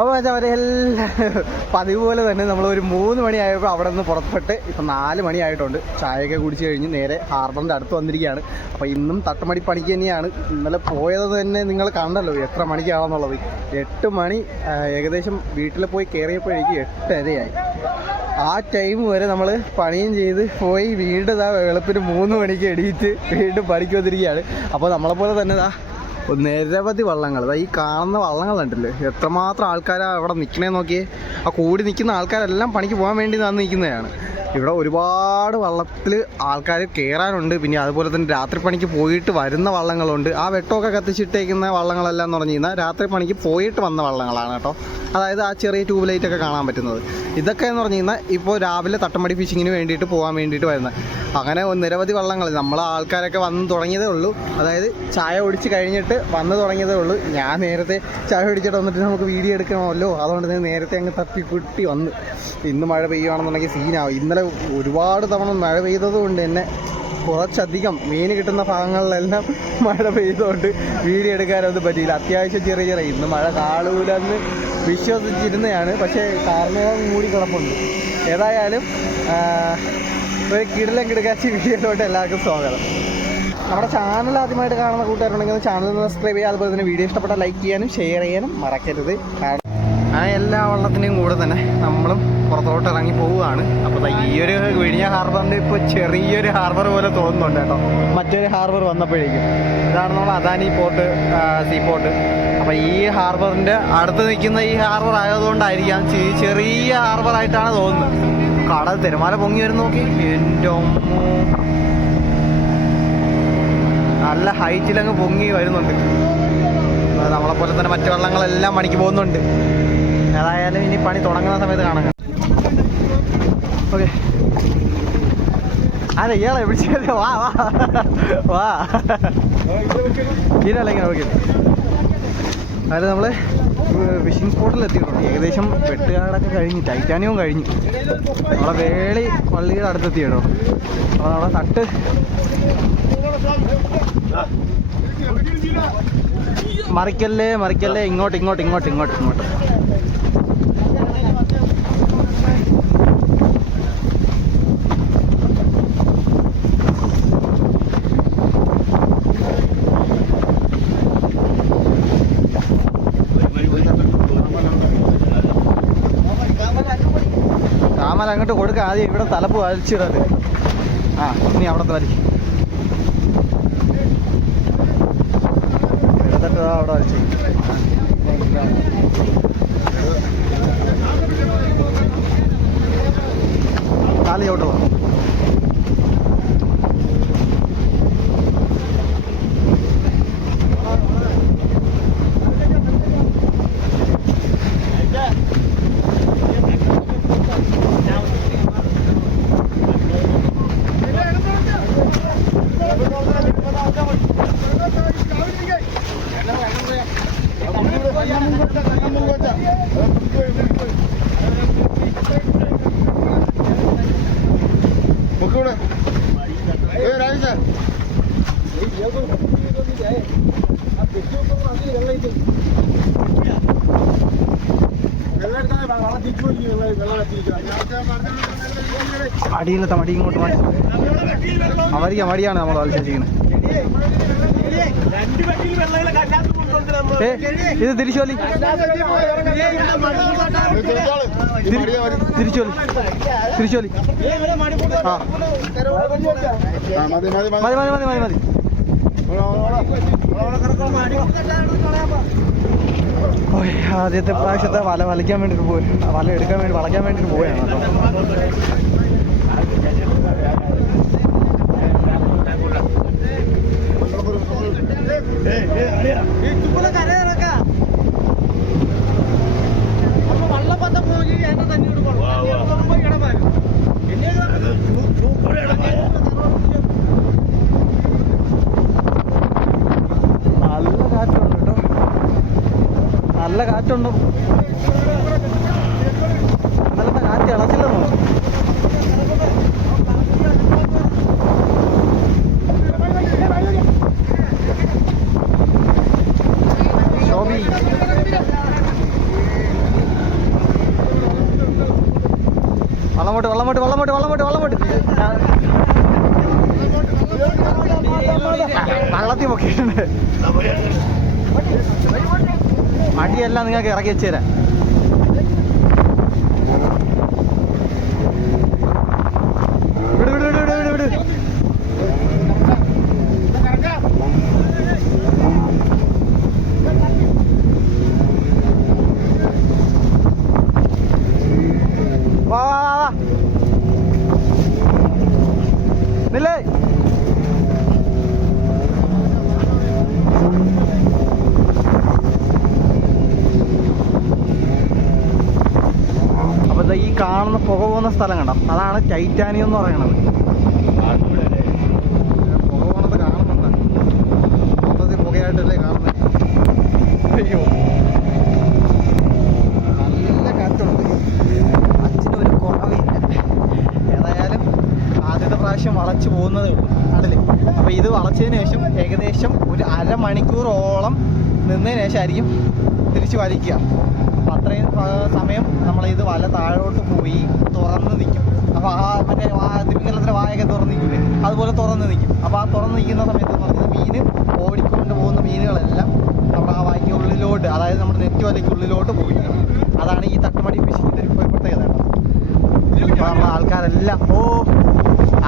അപ്പോൾ അവരെല്ലാം പതിവ് പോലെ തന്നെ നമ്മളൊരു 3 മണിയായപ്പോൾ അവിടെ നിന്ന് പുറപ്പെട്ട് ഇപ്പം 4 മണിയായിട്ടുണ്ട്. ചായയൊക്കെ കുടിച്ച് കഴിഞ്ഞ് നേരെ ഹാർബറിൻ്റെ അടുത്ത് വന്നിരിക്കുകയാണ്. അപ്പോൾ ഇന്നും തട്ടുമടി പണിക്ക് തന്നെയാണ്. ഇന്നലെ പോയത് തന്നെ നിങ്ങൾ കണ്ടല്ലോ എത്ര മണിക്കാണെന്നുള്ളത്. 8 മണി ഏകദേശം വീട്ടിൽ പോയി കയറിയപ്പോഴേക്കും 8:30 ആ ടൈം വരെ നമ്മൾ പണിയും ചെയ്ത് പോയി വീണ്ടും വെളുപ്പിന് 3 മണിക്ക് എണീറ്റ് വീണ്ടും പണിക്ക് വന്നിരിക്കുകയാണ്. അപ്പോൾ നമ്മളെപ്പോലെ തന്നെ നിരവധി വള്ളങ്ങൾ, ഈ കാണുന്ന വള്ളങ്ങളുണ്ടല്ലോ, എത്രമാത്രം ആൾക്കാരാണ് അവിടെ നിൽക്കണേന്ന് നോക്കിയേ. ആ കൂടി നിൽക്കുന്ന ആൾക്കാരെല്ലാം പണിക്ക് പോകാൻ വേണ്ടി നിൽക്കുന്നതാണ്. ഇവിടെ ഒരുപാട് വള്ളത്തിൽ ആൾക്കാർ കയറാനുണ്ട്. പിന്നെ അതുപോലെ തന്നെ രാത്രി പണിക്ക് പോയിട്ട് വരുന്ന വള്ളങ്ങളുണ്ട്. ആ വെട്ടമൊക്കെ കത്തിച്ചിട്ടേക്കുന്ന വള്ളങ്ങളെല്ലാം എന്ന് പറഞ്ഞു കഴിഞ്ഞാൽ രാത്രി പണിക്ക് പോയിട്ട് വന്ന വള്ളങ്ങളാണ് കേട്ടോ. അതായത് ആ ചെറിയ ട്യൂബ് ലൈറ്റൊക്കെ കാണാൻ പറ്റുന്നത്. ഇതൊക്കെ എന്ന് പറഞ്ഞു കഴിഞ്ഞാൽ ഇപ്പോൾ രാവിലെ തട്ടമടി ഫിഷിങ്ങിന് വേണ്ടിയിട്ട് പോകാൻ വേണ്ടിയിട്ട് വരുന്നത്. അങ്ങനെ നിരവധി വള്ളങ്ങൾ നമ്മൾ ആൾക്കാരൊക്കെ വന്ന് തുടങ്ങിയതേ ഉള്ളൂ. അതായത് ചായ ഒടിച്ച് കഴിഞ്ഞിട്ട് വന്ന് തുടങ്ങിയതേ ഉള്ളൂ. ഞാൻ നേരത്തെ ചായ ഒടിച്ചിട്ട് വന്നിട്ട് നമുക്ക് വീഡിയോ എടുക്കണമല്ലോ, അതുകൊണ്ട് ഞാൻ നേരത്തെ അങ്ങ് തപ്പിക്കുട്ടി വന്ന്. ഇന്ന് മഴ പെയ്യുകയാണെന്നുണ്ടെങ്കിൽ സീനാവും. ഇന്നലെ ഒരുപാട് തവണ മഴ പെയ്തതുകൊണ്ട് തന്നെ കുറച്ചധികം മീൻ കിട്ടുന്ന ഭാഗങ്ങളിലെല്ലാം മഴ പെയ്തുകൊണ്ട് വീഡിയോ എടുക്കാനൊന്നും പറ്റിയില്ല. അത്യാവശ്യം ചെറിയ ഇന്ന് മഴ കാളൂലെന്ന് വിശ്വസിച്ചിരുന്നതാണ്, പക്ഷേ കാർമേഘം മൂടി കിടപ്പുണ്ട്. ഏതായാലും ഒരു കിടിലം കിടക്കാച്ച വീഡിയോയിലോട്ട് എല്ലാവർക്കും സ്വാഗതം. നമ്മുടെ ചാനൽ ആദ്യമായിട്ട് കാണുന്ന കൂട്ടുകാരുണ്ടെങ്കിൽ ചാനൽ സബ്സ്ക്രൈബ് ചെയ്യുക. അതുപോലെ തന്നെ വീഡിയോ ഇഷ്ടപ്പെട്ടാൽ ലൈക്ക് ചെയ്യാനും ഷെയർ ചെയ്യാനും മറക്കരുത്. ആ എല്ലാ വള്ളത്തിൻ്റെയും കൂടെ തന്നെ നമ്മളും പുറത്തോട്ട് ഇറങ്ങി പോവുകയാണ്. അപ്പോൾ ഈ ഒരു വിഴിഞ്ഞ ഹാർബറിൻ്റെ ഇപ്പോൾ ചെറിയൊരു ഹാർബർ പോലെ തോന്നുന്നുണ്ട് കേട്ടോ, മറ്റൊരു ഹാർബർ വന്നപ്പോഴേക്കും. ഇതാണ് നമ്മൾ അദാനി പോർട്ട്, സീ പോർട്ട്. അപ്പോൾ ഈ ഹാർബറിൻ്റെ അടുത്ത് നിൽക്കുന്ന ഈ ഹാർബർ ആയതുകൊണ്ടായിരിക്കാം ചെറിയ ഹാർബറായിട്ടാണ് തോന്നുന്നത്. കടൽ തിരമാല പൊങ്ങി വരും നോക്കി, എൻ്റെ നല്ല ഹൈറ്റിലങ്ങ് പൊങ്ങി വരുന്നുണ്ട്. നമ്മളെപ്പോലെ തന്നെ മറ്റു വള്ളങ്ങളെല്ലാം പണിക്ക് പോകുന്നുണ്ട്. ഏതായാലും ഇനി പണി തുടങ്ങുന്ന സമയത്ത് കാണാം. ഓക്കെ, അതെ ഇയാളെ വിളിച്ചല്ലേ, വാ വാ വാ ഇതല്ല ഇങ്ങനെ. ഓക്കെ, അതായത് നമ്മൾ ഫിഷിംഗ് സ്പോട്ടിൽ എത്തിയിട്ടുണ്ട്. ഏകദേശം വെട്ടുകാടൊക്കെ കഴിഞ്ഞ് ടൈറ്റാനിയവും കഴിഞ്ഞു. നമ്മളെ വേളി പള്ളിയുടെ അടുത്തെത്തി കേട്ടോ. അപ്പോൾ നമ്മളെ തട്ട് മറിക്കല്ലേ മറിക്കല്ലേ, ഇങ്ങോട്ട് ഇങ്ങോട്ട് ഇങ്ങോട്ട് ഇങ്ങോട്ട് ഇങ്ങോട്ട്. കാമൽ അങ്ങോട്ട് കൊടുക്കാം. ആദ്യം ഇവിടെ തലപ്പ് വലിച്ചിടാത്. ആ ഇനി അവിടത്തെ വലിക്കും. അവിടെ വലിച്ചു കാലി ചവിട്ടുള്ളൂ. അടിയിലത്തെ മടി ഇങ്ങോട്ട് മാറ്റി അവരിക്ക മടിയാണ് നമ്മൾ ആലോചിച്ചിരിക്കുന്നത്. ഇത് തിരിച്ചോലി തിരിച്ചോലി തിരിച്ചോലി. ആ മതി മതി മതി മതി മതി മതി. ആദ്യത്തെ പ്രാവശ്യത്തെ വല വലിക്കാൻ വേണ്ടിയിട്ട് പോയി, വല എടുക്കാൻ വേണ്ടി വളയ്ക്കാൻ വേണ്ടിയിട്ട് പോയാണ് കേട്ടോ. നല്ല കാറ്റുണ്ടോ? ഇന്നലത്തെ കാറ്റ് ഇളച്ചില്ലെന്നോ? ശോഭി തന്നെ. അടിയെല്ലാം നിങ്ങൾക്ക് ഇറക്കി വെച്ച് തരാം. വിട് വിട് വിട് വിട് വിട്. വാ വാ വാ നില്ലേ. അപ്പൊ ഈ കാണുന്ന പുക പോകുന്ന സ്ഥലം കണ്ടോ, അതാണ് ടൈറ്റാനിയം എന്ന് പറയുന്നത്. പുക പോണത് കാണുന്നുണ്ട്, മൊത്തത്തിൽ പുകയായിട്ടല്ലേ കാണുന്നത്. അയ്യോ നല്ല കാറ്റുണ്ട്, അച്ഛനൊരു കുറവില്ല. ഏതായാലും ആദ്യത്തെ പ്രാവശ്യം വളച്ചു പോകുന്നതേ ഉള്ളൂ അതിൽ. അപ്പോൾ ഇത് വളച്ചതിന് ശേഷം ഏകദേശം ഒരു അരമണിക്കൂറോളം നിന്നതിന് ശേഷമായിരിക്കും തിരിച്ച് വലിക്കുക. അപ്പം അത്രയും സമയം നമ്മളിത് വല താഴോട്ട് പോയി തുറന്ന് നിൽക്കും. അപ്പോൾ ആ മറ്റേ തിമിംഗലത്തിൻ്റെ വായൊക്കെ തുറന്ന് നിൽക്കില്ലേ, അതുപോലെ തുറന്ന് നിൽക്കും. അപ്പോൾ ആ തുറന്ന് നിൽക്കുന്ന സമയത്ത് എന്ന് പറഞ്ഞാൽ മീൻ ഓടിക്കൊണ്ട് പോകുന്ന മീനുകളെല്ലാം നമ്മുടെ ആ വായ്ക്ക് ഉള്ളിലോട്ട്, അതായത് നമ്മുടെ നെറ്റ് വലയ്ക്ക് ഉള്ളിലോട്ട് പോയി. അതാണ് ഈ തട്ടുമടി ഫിഷിങ്ങിൻ്റെ ഒരു പ്രത്യേകത കേട്ടോ. അപ്പോൾ നമ്മൾ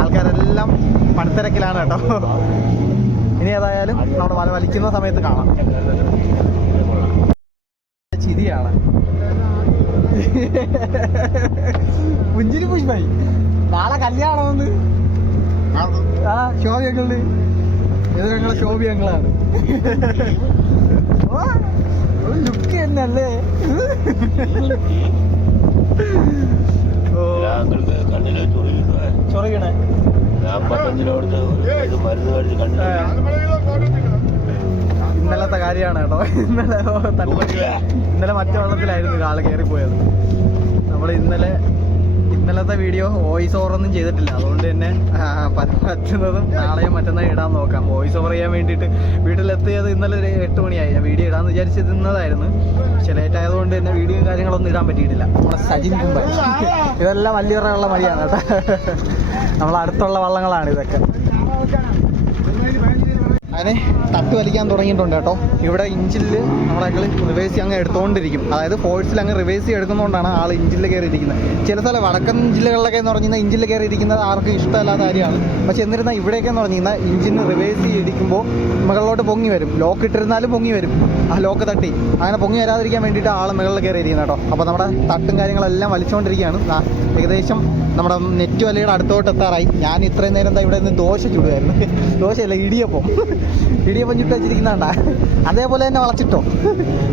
ആൾക്കാരെല്ലാം പണിത്തിരക്കിലാണ് കേട്ടോ. ഇനി ഏതായാലും നമ്മുടെ വല വലിക്കുന്ന സമയത്ത് കാണാം. ചിരിയാണ് പുഞ്ചിരി പുഷ്പായി. നാളെ കല്യാണമെന്ന് ആ ശോഭിയങ്ങളുണ്ട്. ഇത് ഞങ്ങളെ ശോഭിയങ്ങളാണ്. ലുക്ക് തന്നെയല്ലേ. ചൊറിയണേ ഇന്നലത്തെ കാര്യമാണ് കേട്ടോ. ഇന്നലെ മറ്റു വെള്ളത്തിലായിരുന്നു കാള് കയറിപ്പോയത്. നമ്മൾ ഇന്നലത്തെ വീഡിയോ വോയിസ് ഓവറൊന്നും ചെയ്തിട്ടില്ല. അതുകൊണ്ട് തന്നെ പറ്റുന്നതും നാളെയും മറ്റന്നാൾ ഇടാൻ നോക്കാം. വോയിസ് ഓവർ ചെയ്യാൻ വേണ്ടിയിട്ട് വീട്ടിലെത്തിയത് ഇന്നലെ ഒരു 8 മണിയായി. ഞാൻ വീഡിയോ ഇടാന്ന് വിചാരിച്ചിരുന്നതായിരുന്നു. പക്ഷെ ലേറ്റ് ആയതുകൊണ്ട് തന്നെ വീഡിയോയും കാര്യങ്ങളൊന്നും ഇടാൻ പറ്റിയിട്ടില്ല. നമ്മളെ സജിൻ കുമ്പൻ ഇതെല്ലാം വലിയ മടിയാണ് കേട്ടോ. നമ്മളടുത്തുള്ള വള്ളങ്ങളാണ് ഇതൊക്കെ. അതിനെ തട്ട് വലിക്കാൻ തുടങ്ങിയിട്ടുണ്ട് കേട്ടോ. ഇവിടെ ഇഞ്ചിൽ നമ്മളെ റിവേഴ്സ് അങ്ങ് എടുത്തുകൊണ്ടിരിക്കും. അതായത് ഫോഴ്സിൽ അങ്ങ് റിവേഴ്സ് എടുക്കുന്നതുകൊണ്ടാണ് ആൾ ഇഞ്ചിൽ കയറിയിരിക്കുന്നത്. ചില സ്ഥലം വടക്കൻ ജില്ലകളിലൊക്കെ എന്ന് പറഞ്ഞാൽ ഇഞ്ചിൽ കയറിയിരിക്കുന്നത് ആർക്കും ഇഷ്ടമല്ലാത്ത കാര്യമാണ്. പക്ഷെ എന്നിരുന്നാൽ ഇവിടെയൊക്കെ എന്ന് പറഞ്ഞാൽ ഇഞ്ചിന് റിവേഴ്സ് ഇടിക്കുമ്പോൾ മുകളിലോട്ട് പൊങ്ങി വരും. ലോക്ക് ഇട്ടിരുന്നാലും പൊങ്ങി വരും. ആ ലോക്ക് തട്ടി അങ്ങനെ പൊങ്ങി വരാതിരിക്കാൻ വേണ്ടിയിട്ട് ആൾ മുകളിൽ കയറിയിരിക്കുന്നത് കേട്ടോ. അപ്പോൾ നമ്മുടെ തട്ടും കാര്യങ്ങളെല്ലാം വലിച്ചുകൊണ്ടിരിക്കുകയാണ്. ഏകദേശം നമ്മുടെ നെറ്റ് വലയുടെ അടുത്തോട്ട് എത്താറായി. ഞാൻ ഇത്രയും നേരം ഇവിടെ നിന്ന് ദോശ ചുടുമായിരുന്നു. ദോശയല്ല, ഇടിയപ്പം ചുട്ട് വെച്ചിരിക്കുന്നതാണ്ടാ. അതേപോലെ തന്നെ വളച്ചിട്ടോ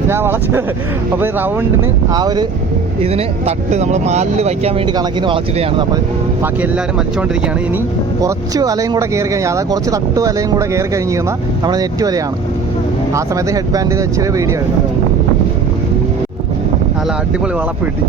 ഞാൻ വളച്ചത്. അപ്പോൾ ഈ റൗണ്ടിന് ആ ഒരു ഇതിന് തട്ട് നമ്മൾ മാലിൽ വയ്ക്കാൻ വേണ്ടി കണക്കിന് വളച്ചിട്ടാണ്. അപ്പോൾ ബാക്കി എല്ലാവരും വലിച്ചുകൊണ്ടിരിക്കുകയാണ്. ഇനി കുറച്ച് വലയും കൂടെ കയറി കഴിഞ്ഞാൽ, അതായത് കുറച്ച് തട്ട് വലയും കൂടെ കയറി കഴിഞ്ഞ് കഴിഞ്ഞാൽ നമ്മുടെ നെറ്റ് വലയാണ്. ആ സമയത്ത് ഹെഡ് ബാൻഡ് വെച്ചൊരു വീഡിയോ എടുക്കാം. നല്ല അടിപൊളി വളപ്പ് കിട്ടി.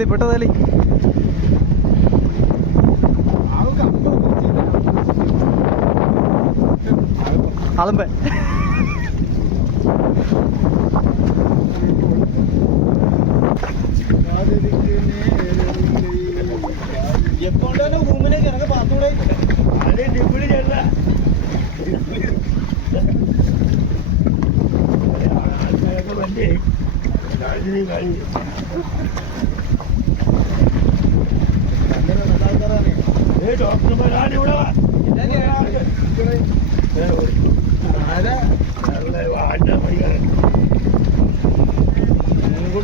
പെട്ടതോലി അളമ്പ എപ്പോഴാണ് റൂമിലേക്ക് ഇറങ്ങി പാത്തൂടെ ഡോക്ടർമാരാണ് ഇവിടെ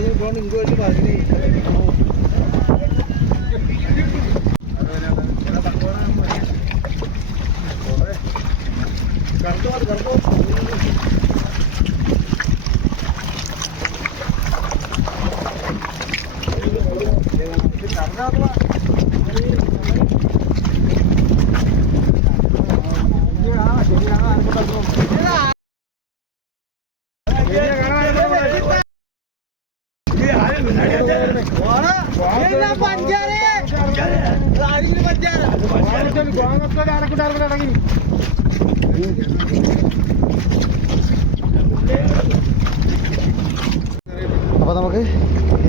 അപ്പോൾ നമുക്ക്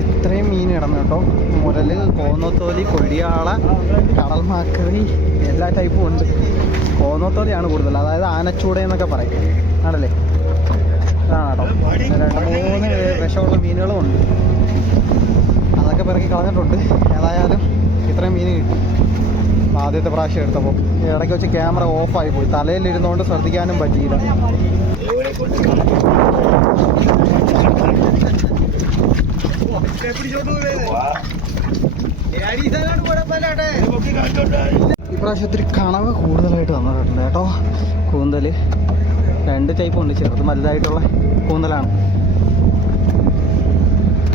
ഇത്രയും മീൻ കിടന്നു കേട്ടോ. മുരൽ, കോന്നോത്തോലി, കൊഴിയാള, കടൽമാക്കറി എല്ലാ ടൈപ്പും ഉണ്ട്. കോന്നോത്തോലിയാണ് കൂടുതൽ, അതായത് ആനച്ചൂട എന്നൊക്കെ പറയും ആണല്ലേ. അതാണ് കേട്ടോ. 2-3 വിഷമുള്ള മീനുകളും ഉണ്ട്. അതൊക്കെ പിറക്കി കളഞ്ഞിട്ടുണ്ട്. ഏതായാലും ഇത്രയും മീൻ കിട്ടി ആദ്യത്തെ പ്രാവശ്യം എടുത്തപ്പോൾ. ഇടയ്ക്ക് വെച്ച് ക്യാമറ ഓഫായി പോയി, തലയിലിരുന്നുകൊണ്ട് ശ്രദ്ധിക്കാനും പറ്റിയില്ല. ഇപ്രാവശ്യത്തിൽ കണവ കൂടുതലായിട്ട് വന്നിട്ടുണ്ട് കേട്ടോ. കൂന്തൽ 2 ടൈപ്പ് ഉണ്ട്, ചെറുതും വലുതായിട്ടുള്ള കൂന്തലാണ്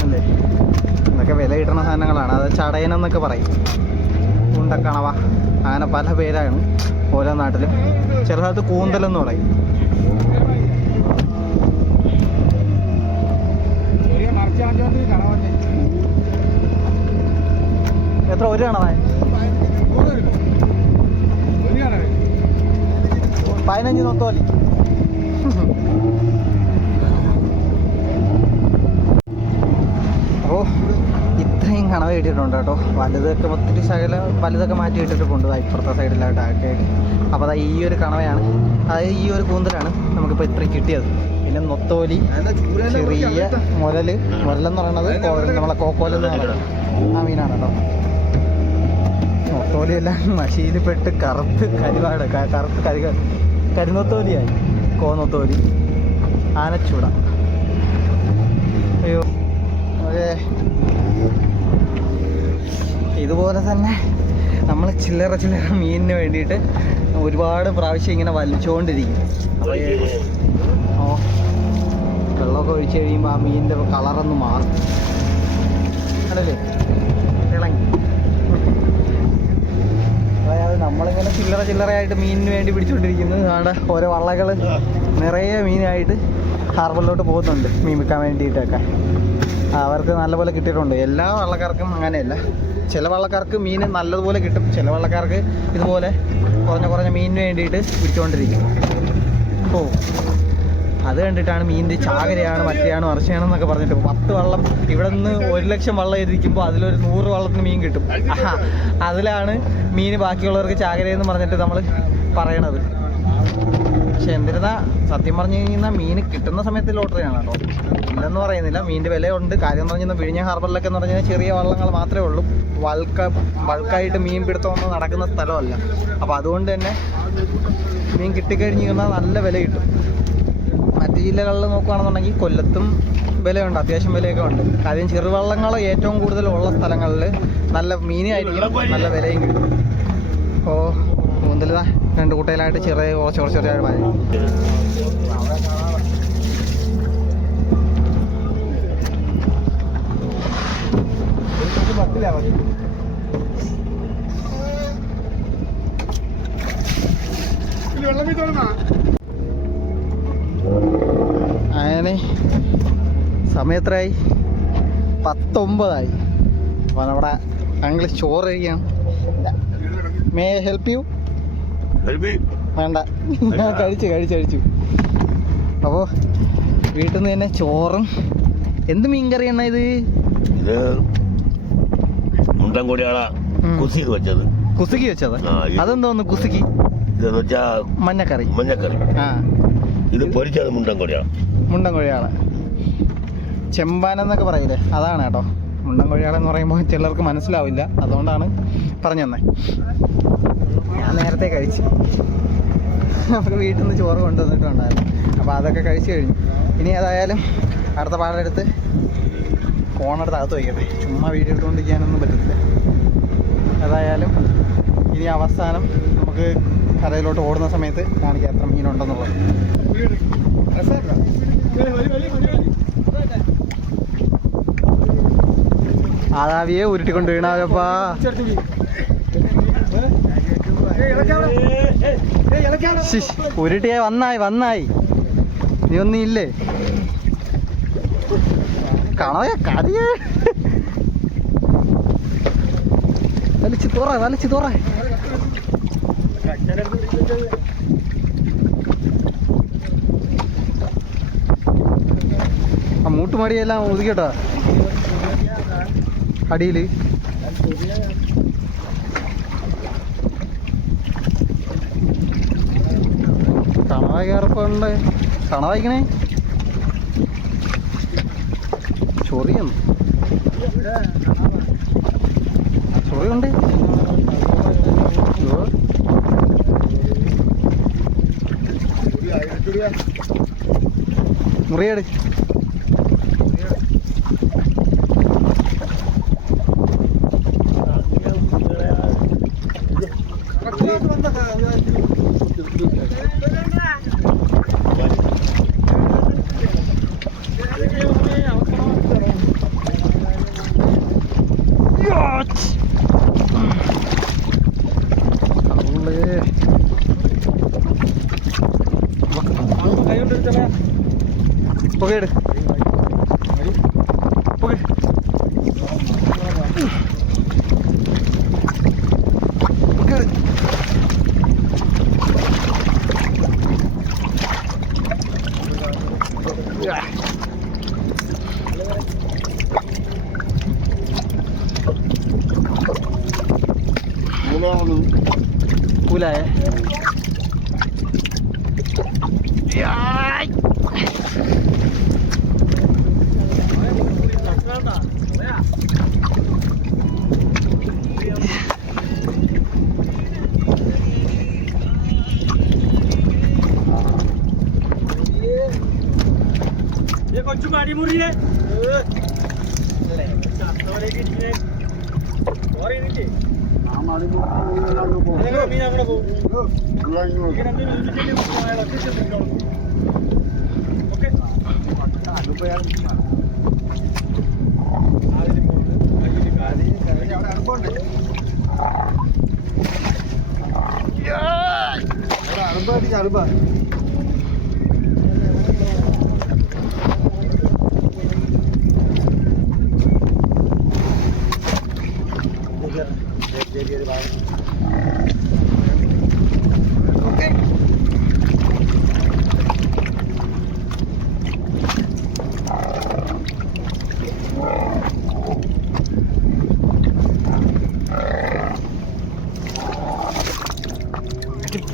അല്ലേ. ഇതൊക്കെ വില കിട്ടുന്ന സാധനങ്ങളാണ്. അത് ചടയനെന്നൊക്കെ പറയും, ഉണ്ടക്കണവ, അങ്ങനെ പല പേരാണ് ഓരോ നാട്ടിലും. ചില സ്ഥലത്ത് കൂന്തലെന്ന് പറയും. എത്ര ഒരു കണവ? 15 നൊത്തോലി. അപ്പോൾ ഇത്രയും കണവ കിട്ടിയിട്ടുണ്ട് കേട്ടോ. വലുതൊക്കെ ഒത്തിരി വലുതൊക്കെ മാറ്റി ഇട്ടിട്ടുണ്ട് ഇപ്പുറത്തെ സൈഡിലായിട്ടൊക്കെ ആയിട്ട്. അപ്പോൾ അതാ ഈ ഒരു കണവയാണ്, അതായത് ഈ ഒരു കൂന്തലാണ് നമുക്കിപ്പോൾ ഇത്രയും കിട്ടിയത്. പിന്നെ നൊത്തോലി, ചെറിയ മുരലെന്ന് പറയുന്നത് നമ്മളെ കോക്കോലെന്ന് പറയുന്നത് ആ മീനാണ് കേട്ടോ. നൊത്തോലിയെല്ലാം മഷിയിൽ പെട്ട് കറുത്ത് കരിനൊത്തോലിയായി. കോന്നൊത്തോലി, ആനച്ചൂട. അയ്യോ അതെ. ഇതുപോലെ തന്നെ നമ്മൾ ചില്ലറ മീനിന് വേണ്ടിയിട്ട് ഒരുപാട് പ്രാവശ്യം ഇങ്ങനെ വലിച്ചുകൊണ്ടിരിക്കും. അപ്പോൾ വെള്ളമൊക്കെ ഒഴിച്ച് കഴിയുമ്പോൾ ആ മീനിൻ്റെ കളറൊന്ന് മാറും അല്ലേ, ഇളങ്ങി. അതായത് നമ്മളിങ്ങനെ ചില്ലറയായിട്ട് മീനിന് വേണ്ടി പിടിച്ചുകൊണ്ടിരിക്കുന്നത്. അവിടെ ഓരോ വള്ളകൾ നിറയെ മീനായിട്ട് ഹാർബറിലോട്ട് പോകുന്നുണ്ട് മീൻ വിൽക്കാൻ വേണ്ടിയിട്ടൊക്കെ. അവർക്ക് നല്ലപോലെ കിട്ടിയിട്ടുണ്ട്. എല്ലാ വള്ളക്കാർക്കും അങ്ങനെയല്ല. ചില വള്ളക്കാർക്ക് മീൻ നല്ലതുപോലെ കിട്ടും, ചില വള്ളക്കാർക്ക് ഇതുപോലെ കുറഞ്ഞ മീനിന് വേണ്ടിയിട്ട് പിടിച്ചുകൊണ്ടിരിക്കും. ഓ അത് കണ്ടിട്ടാണ് മീനിൻ്റെ ചാകരയാണ്, മറ്റേയാണ്, മറിച്ചാണെന്നൊക്കെ പറഞ്ഞിട്ട് 10 വള്ളം ഇവിടെ നിന്ന് 1 ലക്ഷം വള്ളം ഇരിക്കുമ്പോൾ അതിലൊരു 100 വള്ളത്തിന് മീൻ കിട്ടും. അതിലാണ് മീൻ ബാക്കിയുള്ളവർക്ക് ചാകരയെന്ന് പറഞ്ഞിട്ട് നമ്മൾ പറയണത്. പക്ഷെ എന്നിരുന്നാൽ സത്യം പറഞ്ഞു കഴിഞ്ഞാൽ മീൻ കിട്ടുന്ന സമയത്ത് ലോട്ടറിയാണ് കേട്ടോ, ഇല്ലെന്ന് പറയുന്നില്ല. മീനിൻ്റെ വിലയുണ്ട്. കാര്യം എന്ന് പറഞ്ഞാൽ വിഴിഞ്ഞ ഹാർബറിലൊക്കെ എന്ന് പറഞ്ഞാൽ ചെറിയ വള്ളങ്ങൾ മാത്രമേ ഉള്ളൂ. ബൾക്കായിട്ട് മീൻ പിടുത്തമൊന്നും നടക്കുന്ന സ്ഥലമല്ല. അപ്പോൾ അതുകൊണ്ട് തന്നെ മീൻ കിട്ടിക്കഴിഞ്ഞ് കഴിഞ്ഞാൽ നല്ല വില കിട്ടും. മറ്റ് ജില്ലകളിൽ നോക്കുകയാണെന്നുണ്ടെങ്കിൽ കൊല്ലത്തും വിലയുണ്ട്, അത്യാവശ്യം വിലയൊക്കെ ഉണ്ട്. കാര്യം ചെറുവള്ളങ്ങൾ ഏറ്റവും കൂടുതലുള്ള സ്ഥലങ്ങളിൽ നല്ല മീനായിരിക്കും, നല്ല വിലയും കിട്ടും. അപ്പോൾ കൂന്തൽ 2 കുട്ടയിലായിട്ട് കുറച്ച് വാങ്ങി. അങ്ങനെ സമയത്രയായി 19 അപ്പോൾ നമ്മുടെ ഞങ്ങൾ ചോറ് കഴിക്കുകയാണ്. May help you? വേണ്ട, ഞാൻ കഴിച്ചു. അപ്പോൾ വീട്ടിൽ നിന്ന് തന്നെ ചോറും. എന്ത് മീൻ കറിയാണ് ഇത്? കുസുക്കി വെച്ചത്. അതെന്തോന്ന് കുസുക്കി? മഞ്ഞക്കറി. ആ ഇത് പൊരിച്ചത് മുണ്ടൻ കൊഴിയാള, ചെമ്പാനെന്നൊക്കെ പറയില്ലേ, അതാണ് കേട്ടോ. മുണ്ടൻ കൊഴിയാളെന്ന് പറയുമ്പോൾ ചിലർക്ക് മനസ്സിലാവില്ല, അതുകൊണ്ടാണ് പറഞ്ഞു തന്നെ. ഞാൻ നേരത്തെ കഴിച്ചു. നമുക്ക് വീട്ടിൽ നിന്ന് ചോറ് കൊണ്ടുവന്നിട്ടുണ്ടായിരുന്നു. അപ്പോൾ അതൊക്കെ കഴിച്ചു കഴിഞ്ഞു. ഇനി ഏതായാലും അടുത്ത പാടെടുത്ത് ഫോണെടുത്ത് അകത്ത് വയ്ക്കട്ടെ, ചുമ്മാ വീഡിയോ എടുത്തുകൊണ്ടിരിക്കാനൊന്നും പറ്റത്തില്ല. ഏതായാലും ഇനി അവസാനം നമുക്ക് കരയിലോട്ട് ഓടുന്ന സമയത്ത് കാണിക്കാം എത്ര മീനുണ്ടെന്നുള്ളത്. ആദാവിയെ ഉരുട്ടിക്കൊണ്ട് വീണാവപ്പാ. ഉരുട്ടിയെ വന്നായി നീ ഒന്നും ഇല്ലേ? കാണാ കതിയെ വലിച്ചു തോറ. ആ മൂട്ടുമടിയെല്ലാം ഒതുക്കിട്ടോ അടിയിൽ. കണവ കയറപ്പുണ്ട്, കണവ വയ്ക്കണേ. ചൊറിയുണ്ട്. മുറിയാട്. പുകയിട്. കൂലായ കൊച്ചു മടിമുറിയെ അറുപ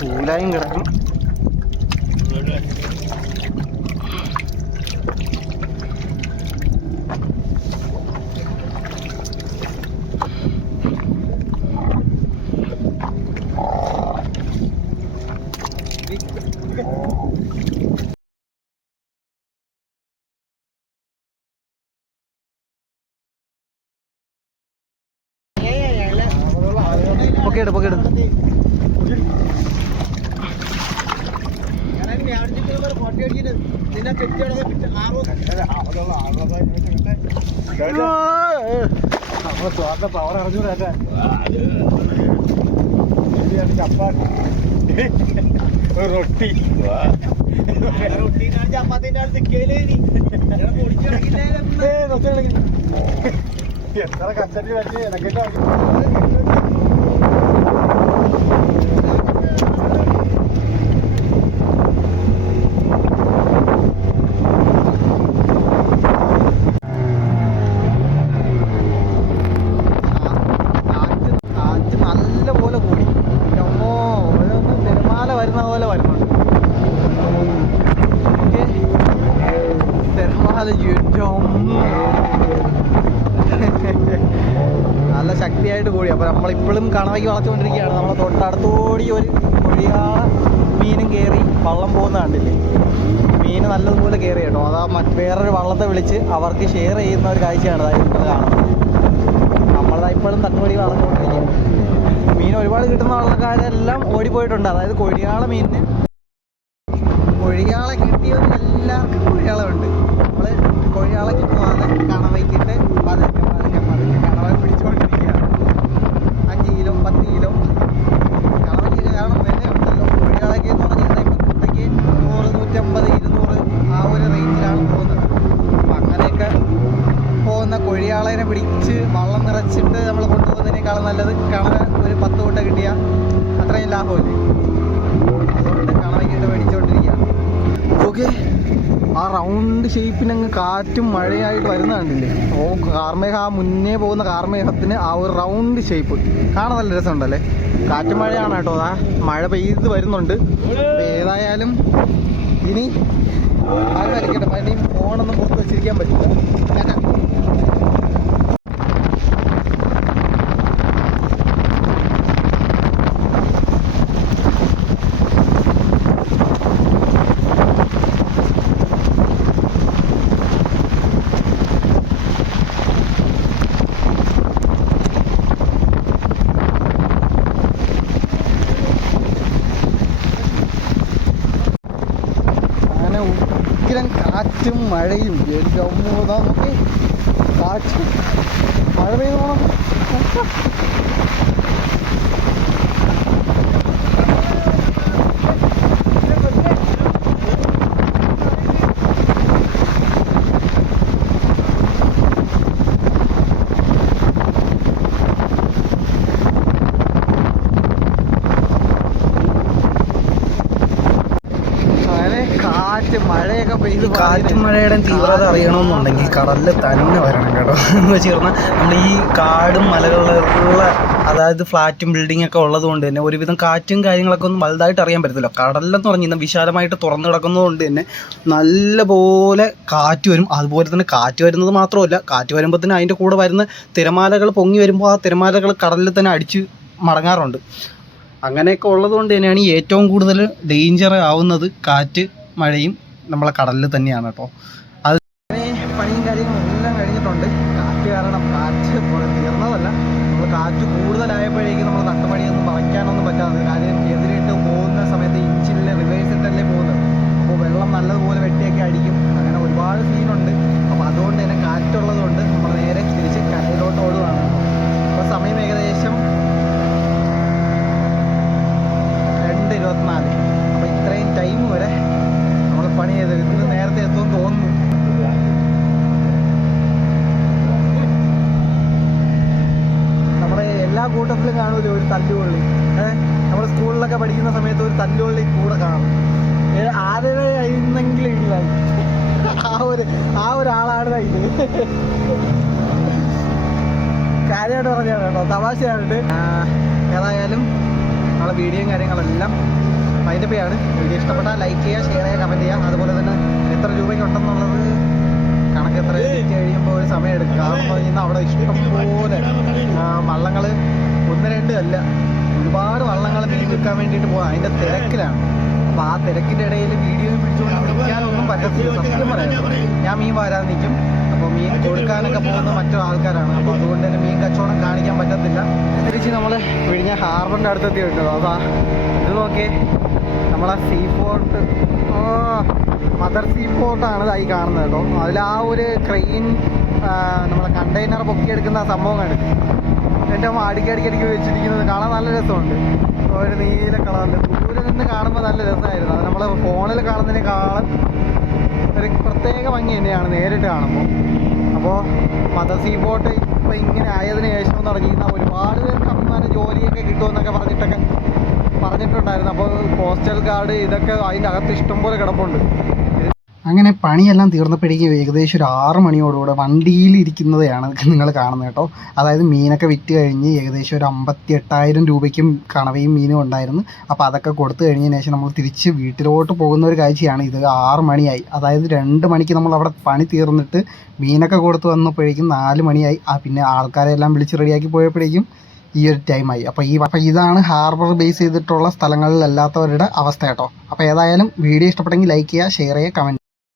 പൂലായും കിടക്കും. പൊക്കെടും പവർ അറിഞ്ഞൂടാ ചപ്പാത്തി റൊട്ടി ചപ്പാത്തിന്റെ എത്ര കച്ചടി വെച്ച് എനിക്കിട്ട് നല്ലപോലെ കൂടി ഓരോന്ന് തിരമാല വരുന്ന പോലെ വരുന്നുണ്ട്. തിരമാല നല്ല ശക്തിയായിട്ട് കൂടി. അപ്പം നമ്മളിപ്പോഴും കണവയ്ക്ക് വളച്ചുകൊണ്ടിരിക്കുകയാണ്. നമ്മളെ തൊട്ടടുത്തോടി ഒരു കൊഴിയാള മീനും കയറി വള്ളം പോകുന്ന കണ്ടില്ലേ. മീൻ നല്ലതുപോലെ കയറി കേട്ടോ. അതാ വേറൊരു വള്ളത്തെ വിളിച്ച് അവർക്ക് ഷെയർ ചെയ്യുന്ന ഒരു കാഴ്ചയാണ് അതായത് നിങ്ങൾ കാണുന്നത്. നമ്മളതാ ഇപ്പോഴും തട്ടുപടി വളർന്നുകൊണ്ടിരിക്കുക. മീൻ ഒരുപാട് കിട്ടുന്ന വള്ളക്കാരെല്ലാം ഓടിപ്പോയിട്ടുണ്ട്. അതായത് കൊഴിയാള മീനിന് കൊഴിയാളെ കിട്ടിയവരെല്ലാവർക്കും കൊഴിയാളുണ്ട്. നമ്മൾ കൊഴിയാളയ്ക്ക് പോകാതെ കണവയ്ക്കിട്ട് പതുക്കെ കണവ പിടിച്ചുകൊണ്ടിരിക്കുകയാണ്. 5 കിലോ 10 കിലോ കണവയ്ക്ക് കാരണം വില ഉണ്ടല്ലോ. കൊഴിയാളയ്ക്ക് എന്ന് പറഞ്ഞു കഴിഞ്ഞാൽ ഇപ്പം കുട്ടയ്ക്ക് 100, 150, 200 ആ ഒരു റേഞ്ചിലാണ് പോകുന്നത്. അപ്പം അങ്ങനെയൊക്കെ പോകുന്ന കൊഴിയാളേനെ പിടിച്ച് വള്ളം നിറച്ചിട്ട് നമ്മൾ കൊണ്ടുപോകുന്നതിനേക്കാളും നല്ലത് കണവ ഒരു 10 കൂട്ട കിട്ടിയാൽ അത്രയും ലാഭമല്ലേ. അതുകൊണ്ട് കണവയ്ക്കിട്ട് മേടിച്ചുകൊണ്ടിരിക്കുകയാണ്. ഓക്കെ, ആ റൗണ്ട് ഷേപ്പിനങ്ങ് കാറ്റും മഴയായിട്ട് വരുന്ന കണ്ടില്ലേ. കാർമേഘം, ആ മുന്നേ പോകുന്ന കാർമേഘത്തിന് ആ ഒരു റൗണ്ട് ഷേപ്പ് കാണാൻ നല്ല രസമുണ്ടല്ലേ. കാറ്റും മഴയാണ് കേട്ടോ. അതാ മഴ പെയ്ത് വരുന്നുണ്ട്. ഏതായാലും ഇനി ആരും വലിക്കട്ടെ. ഇനി ഫോണൊന്നും പുറത്ത് വെച്ചിരിക്കാൻ പറ്റില്ല. കാറ്റും മഴയും നോക്കി കാറ്റ് മഴ പെയ്ത് പോകണം. മഴയൊക്കെ പെയ്ത് കാറ്റും മഴയുടെ തീവ്രത അറിയണമെന്നുണ്ടെങ്കിൽ കടലിൽ തന്നെ വരണം കേട്ടോ. എന്ന് വെച്ച് പറഞ്ഞാൽ നമ്മൾ ഈ കാടും മലകളിലുള്ള അതായത് ഫ്ലാറ്റും ബിൽഡിംഗ് ഒക്കെ ഉള്ളത് കൊണ്ട് തന്നെ ഒരുവിധം കാറ്റും കാര്യങ്ങളൊക്കെ ഒന്നും വലുതായിട്ട് അറിയാൻ പറ്റത്തില്ല. കടലിലെന്ന് പറഞ്ഞു കഴിഞ്ഞാൽ വിശാലമായിട്ട് തുറന്നു കിടക്കുന്നത് കൊണ്ട് തന്നെ നല്ലപോലെ കാറ്റ് വരും. അതുപോലെ തന്നെ കാറ്റ് വരുന്നത് മാത്രമല്ല, കാറ്റ് വരുമ്പോൾ തന്നെ അതിൻ്റെ കൂടെ വരുന്ന തിരമാലകൾ പൊങ്ങി വരുമ്പോൾ ആ തിരമാലകൾ കടലിൽ തന്നെ അടിച്ച് മടങ്ങാറുണ്ട്. അങ്ങനെയൊക്കെ ഉള്ളത് കൊണ്ട് തന്നെയാണ് ഈ ഏറ്റവും കൂടുതൽ ഡേഞ്ചർ ആവുന്നത് കാറ്റ് മഴയും നമ്മളെ കടലിൽ തന്നെയാണ് കേട്ടോ. അത് പണിയും കാര്യങ്ങളും എല്ലാം കഴിഞ്ഞിട്ടുണ്ട്. കാറ്റ് കാരണം കാറ്റ് തീർന്നതല്ല, നമ്മൾ കാറ്റ് കൂടുതലായപ്പോഴേക്കും നമ്മൾ തട്ടുപണിയൊന്നും പറയ്ക്കാനൊന്നും പറ്റാതെ. കാര്യം എതിരിട്ട് പോകുന്ന സമയത്ത് ഇഞ്ചിൽ റിവേഴ്സ് ഇട്ടല്ലേ പോകുന്നത്. അപ്പോൾ വെള്ളം നല്ലതുപോലെ വെട്ടിയൊക്കെ അടിക്കും. അങ്ങനെ ഒരുപാട് സീനുണ്ട്. അപ്പോൾ അതുകൊണ്ട് തന്നെ കാറ്റുള്ളത് കൊണ്ട് നമ്മൾ നേരെ തിരിച്ച് കരയിലോട്ട് ഓടുകയാണ്. അപ്പോൾ സമയം ഏകദേശം 2:24. അപ്പോൾ ഇത്രയും ടൈം വരെ പണി ചെയ്ത് ഇന്ന് നേരത്തെ എത്തുമെന്ന് തോന്നുന്നു. നമ്മുടെ എല്ലാ കൂട്ടത്തിലും കാണൂലേ ഒരു തല്ലുകൊള്ളി. നമ്മുടെ സ്കൂളിലൊക്കെ പഠിക്കുന്ന സമയത്ത് ഒരു തല്ലുകൊള്ളി കൂടെ കാണും. ആരുടെ കഴിയുന്നെങ്കിലും ഇല്ല, ആ ഒരാളാണ് ഇത്. കാര്യമായിട്ട് പറഞ്ഞാണ് കേട്ടോ, തമാശയായിട്ട്. ഏതായാലും നമ്മളെ വീഡിയോയും കാര്യങ്ങളെല്ലാം മൈൻഡപ്പാണ്. വീഡിയോ ഇഷ്ടപ്പെട്ടാൽ ലൈക്ക് ചെയ്യുക, ഷെയർ ചെയ്യുക, കമൻറ്റ് ചെയ്യുക. അതുപോലെ തന്നെ എത്ര രൂപയ്ക്കുണ്ടെന്നുള്ളത് കണക്ക് എത്ര കഴിയുമ്പോൾ ഒരു സമയം എടുക്കുക. കാരണം പറഞ്ഞാൽ അവിടെ ഇഷ്ടംപോലെ വള്ളങ്ങൾ 1-2 അല്ല, ഒരുപാട് വള്ളങ്ങൾ മീൻ വിൽക്കാൻ വേണ്ടിയിട്ട് പോകാം. അതിൻ്റെ തിരക്കിലാണ്. അപ്പോൾ ആ തിരക്കിൻ്റെ ഇടയിൽ വീഡിയോ പിടിച്ചുകൊണ്ട് വിൽക്കാനൊന്നും പറ്റത്തില്ല. സത്യം പറയാം, ഞാൻ മീൻ വാരാൻ നിൽക്കും. അപ്പോൾ മീൻ കൊടുക്കാനൊക്കെ പോകുന്ന മറ്റു ആൾക്കാരാണ്. അപ്പോൾ അതുകൊണ്ട് തന്നെ മീൻ കച്ചവടം കാണിക്കാൻ പറ്റത്തില്ല. തിരിച്ച് നമ്മൾ വിഴിഞ്ഞ ഹാർബറിൻ്റെ അടുത്തെത്തിയിട്ടുണ്ട്. അതാ ഇത് നോക്കിയേ, നമ്മളെ സീ ഫോർട്ട്, മദർ സീ ഫോർട്ടാണ് ഈ കാണുന്നത് കേട്ടോ. അതിൽ ആ ഒരു ക്രെയിൻ നമ്മളെ കണ്ടെയ്നർ പൊക്കിയെടുക്കുന്ന സംഭവം കണ്ടു. എൻ്റെ അടിക്കടിക്കടിക്ക് വെച്ചിരിക്കുന്നത് കാണാൻ നല്ല രസമുണ്ട്. ഒരു നീല കളറിൽ ദൂരെ നിന്ന് കാണുമ്പോൾ നല്ല രസമായിരുന്നു. അത് നമ്മൾ ഫോണിൽ കാണുന്നതിനേക്കാളും ഒരു പ്രത്യേക ഭംഗി തന്നെയാണ് നേരിട്ട് കാണുമ്പോൾ. അപ്പോൾ മദർ സീ ഫോർട്ട് ഇപ്പോൾ ഇങ്ങനെ ആയതിനു ശേഷം എന്ന് പറഞ്ഞു കഴിഞ്ഞാൽ ഒരുപാട് പേർക്ക് അഭിമാന ജോലിയൊക്കെ കിട്ടുമെന്നൊക്കെ പറഞ്ഞിട്ടുണ്ടായിരുന്നു. അപ്പോൾ കോസ്റ്റൽ ഗാർഡ് ഇതൊക്കെ അതിൻ്റെ അകത്ത് ഇഷ്ടംപോലെ കിടപ്പുണ്ട്. അങ്ങനെ പണിയെല്ലാം തീർന്നപ്പോഴേക്കും ഏകദേശം ഒരു 6 മണിയോടുകൂടെ വണ്ടിയിൽ ഇരിക്കുന്നതാണ് നിങ്ങൾ കാണുന്നത് കേട്ടോ. അതായത് മീനൊക്കെ വിറ്റ് കഴിഞ്ഞ് ഏകദേശം ഒരു 58,000 രൂപയ്ക്കും കണവയും മീനും ഉണ്ടായിരുന്നു. അപ്പോൾ അതൊക്കെ കൊടുത്തു കഴിഞ്ഞതിന് ശേഷം നമ്മൾ തിരിച്ച് വീട്ടിലോട്ട് പോകുന്ന ഒരു കാഴ്ചയാണ് ഇത്. 6 മണിയായി. അതായത് 2 മണിക്ക് നമ്മൾ അവിടെ പണി തീർന്നിട്ട് മീനൊക്കെ കൊടുത്ത് വന്നപ്പോഴേക്കും 4 മണിയായി. പിന്നെ ആൾക്കാരെല്ലാം വിളിച്ച് റെഡിയാക്കി പോയപ്പോഴേക്കും ഈ ഒരു ടൈമായി. അപ്പോൾ ഇതാണ് ഹാർബർ ബേസ് ചെയ്തിട്ടുള്ള സ്ഥലങ്ങളിലല്ലാത്തവരുടെ അവസ്ഥ കേട്ടോ. അപ്പോൾ ഏതായാലും വീഡിയോ ഇഷ്ടപ്പെട്ടെങ്കിൽ ലൈക്ക് ചെയ്യുക, ഷെയർ ചെയ്യുക, കമൻറ്റ്